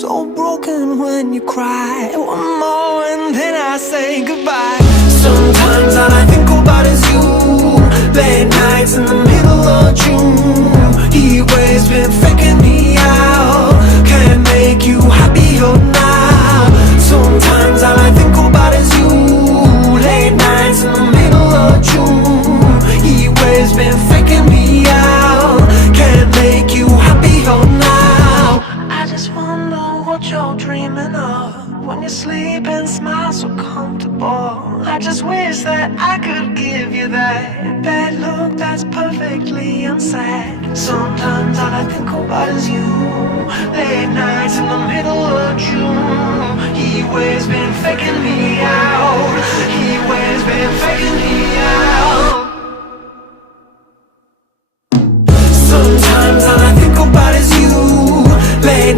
so broken when you cry. One more and then I say goodbye. Sometimes all I think about is you. Late nights in the middle of June. He always been faking me out. Can't make you happier now. Sometimes all I think about is you. Late nights in the middle of June. He always been faking me out. Can't make you happier now. I just wonder what you're dreaming of when you sleep and smile so comfortable. I just wish that I could give you that bad look that's perfectly unsaid. Sometimes all I think about is you. Late nights in the middle of June. He always been faking me out. He always been faking me